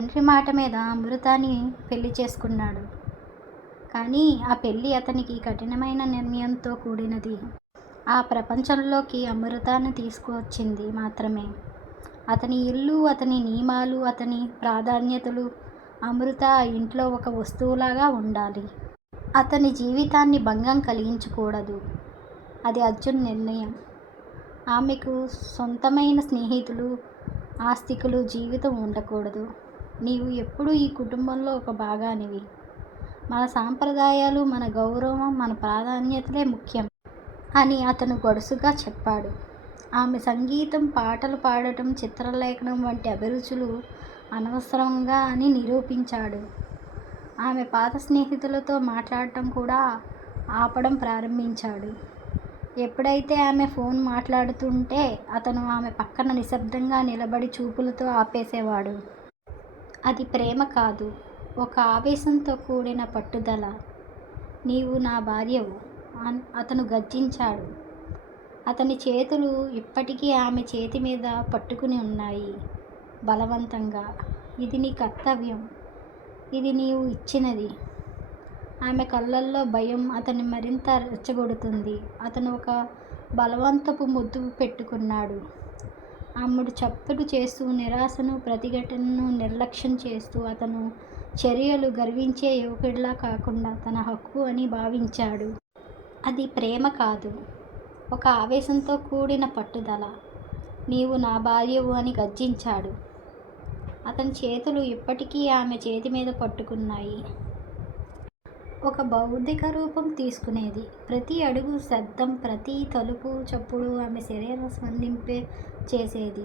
తండ్రి మాట మీద అమృతాన్ని పెళ్ళి చేసుకున్నాడు. కానీ ఆ పెళ్ళి అతనికి కఠినమైన నిర్ణయంతో కూడినది. ఆ ప్రపంచంలోకి అమృతాన్ని తీసుకువచ్చింది మాత్రమే. అతని ఇల్లు అతని నియమాలు అతని ప్రాధాన్యతలు అమృత ఆ ఇంట్లో ఒక వస్తువులాగా ఉండాలి. అతని జీవితాన్ని భంగం కలిగించకూడదు. అది అర్జున్ నిర్ణయం. ఆమెకు సొంతమైన స్నేహితులు ఆస్తికులు జీవితం ఉండకూడదు. నీవు ఎప్పుడూ ఈ కుటుంబంలో ఒక భాగానివి. మన సాంప్రదాయాలు మన గౌరవం మన ప్రాధాన్యతలే ముఖ్యం అని అతను గొడుసుగా చెప్పాడు. ఆమె సంగీతం పాటలు పాడటం చిత్రలేఖనం వంటి అభిరుచులు అనవసరంగా అని నిరూపించాడు. ఆమె పాత స్నేహితులతో మాట్లాడటం కూడా ఆపడం ప్రారంభించాడు. ఎప్పుడైతే ఆమె ఫోన్ మాట్లాడుతుంటే అతను ఆమె పక్కన నిశ్శబ్దంగా నిలబడి చూపులతో ఆపేసేవాడు. అది ప్రేమ కాదు ఒక ఆవేశంతో కూడిన పట్టుదల. నీవు నా భార్యవు అన్- అతను గర్జించాడు. అతని చేతులు ఇప్పటికీ ఆమె చేతి మీద పట్టుకుని ఉన్నాయి. బలవంతంగా ఇది నీ కర్తవ్యం ఇది నీవు ఇచ్చినది. ఆమె కళ్ళల్లో భయం అతన్ని మరింత రెచ్చగొడుతుంది. అతను ఒక బలవంతపు ముద్దు పెట్టుకున్నాడు. అమ్ముడు చప్పుడు చేస్తూ నిరాశను ప్రతిఘటనను నిర్లక్ష్యం చేస్తూ అతను చర్యలు గర్వించే యువకుడిలా కాకుండా తన హక్కు అని భావించాడు. అది ప్రేమ కాదు. ఒక ఆవేశంతో కూడిన పట్టుదల. నీవు నా భార్యవు అని గర్జించాడు. అతని చేతులు ఇప్పటికీ ఆమె చేతి మీద పట్టుకున్నాయి. ఒక భౌతిక రూపం తీసుకునేది. ప్రతి అడుగు శబ్దం ప్రతి తలుపు చప్పుడు ఆమె శరీరం స్పందింపే చేసేది.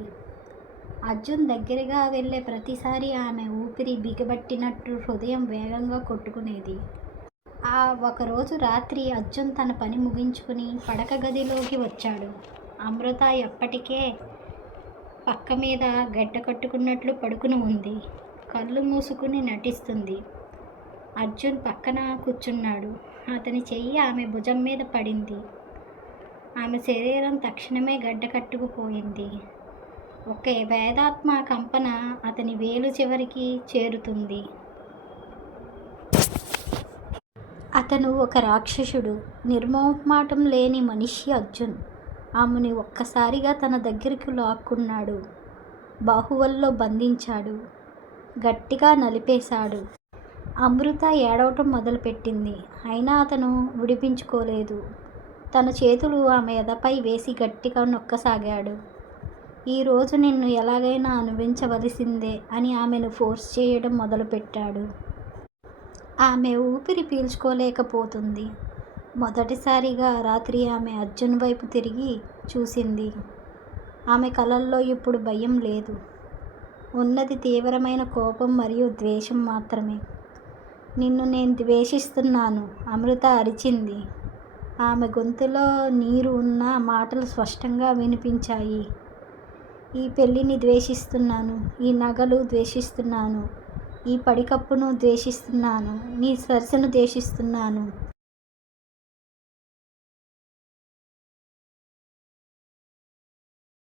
అర్జున్ దగ్గరగా వెళ్ళే ప్రతిసారి ఆమె ఊపిరి బిగబట్టినట్టు హృదయం వేగంగా కొట్టుకునేది. ఆ ఒకరోజు రాత్రి అర్జున్ తన పని ముగించుకుని పడక గదిలోకి వచ్చాడు. అమృత ఎప్పటికే పక్క మీద గడ్డ కట్టుకున్నట్లు పడుకుని ఉంది. కళ్ళు మూసుకుని నటిస్తుంది. అర్జున్ పక్కన కూర్చున్నాడు. అతని చెయ్యి ఆమె భుజం మీద పడింది. ఆమె శరీరం తక్షణమే గడ్డ కట్టుకుపోయింది. వేదాత్మ కంపన అతని వేలు చివరికి చేరుతుంది. అతను ఒక రాక్షసుడు. నిర్మోహమాటం లేని మనిషి అర్జున్. ఆమెని ఒక్కసారిగా తన దగ్గరికి లాక్కున్నాడు. బాహువల్లో బంధించాడు. గట్టిగా నలిపేశాడు. అమృత ఏడవటం మొదలుపెట్టింది. అయినా అతను విడిపించుకోలేదు. తన చేతులు ఆమె ఎదపై వేసి గట్టిగా నొక్కసాగాడు. ఈరోజు నిన్ను ఎలాగైనా అనుభవించవలసిందే అని ఆమెను ఫోర్స్ చేయడం మొదలుపెట్టాడు. ఆమె ఊపిరి పీల్చుకోలేకపోతుంది. మొదటిసారిగా రాత్రి ఆమె అర్జున్ వైపు తిరిగి చూసింది. ఆమె కలల్లో ఇప్పుడు భయం లేదు. ఉన్నది తీవ్రమైన కోపం మరియు ద్వేషం మాత్రమే. నిన్ను నేను ద్వేషిస్తున్నాను. అమృత అరిచింది. ఆమె గొంతులో నీరు ఉన్న మాటలు స్పష్టంగా వినిపించాయి. ఈ పెళ్ళిని ద్వేషిస్తున్నాను. ఈ నగలు ద్వేషిస్తున్నాను. ఈ పడికప్పును ద్వేషిస్తున్నాను. నీ సరసను ద్వేషిస్తున్నాను.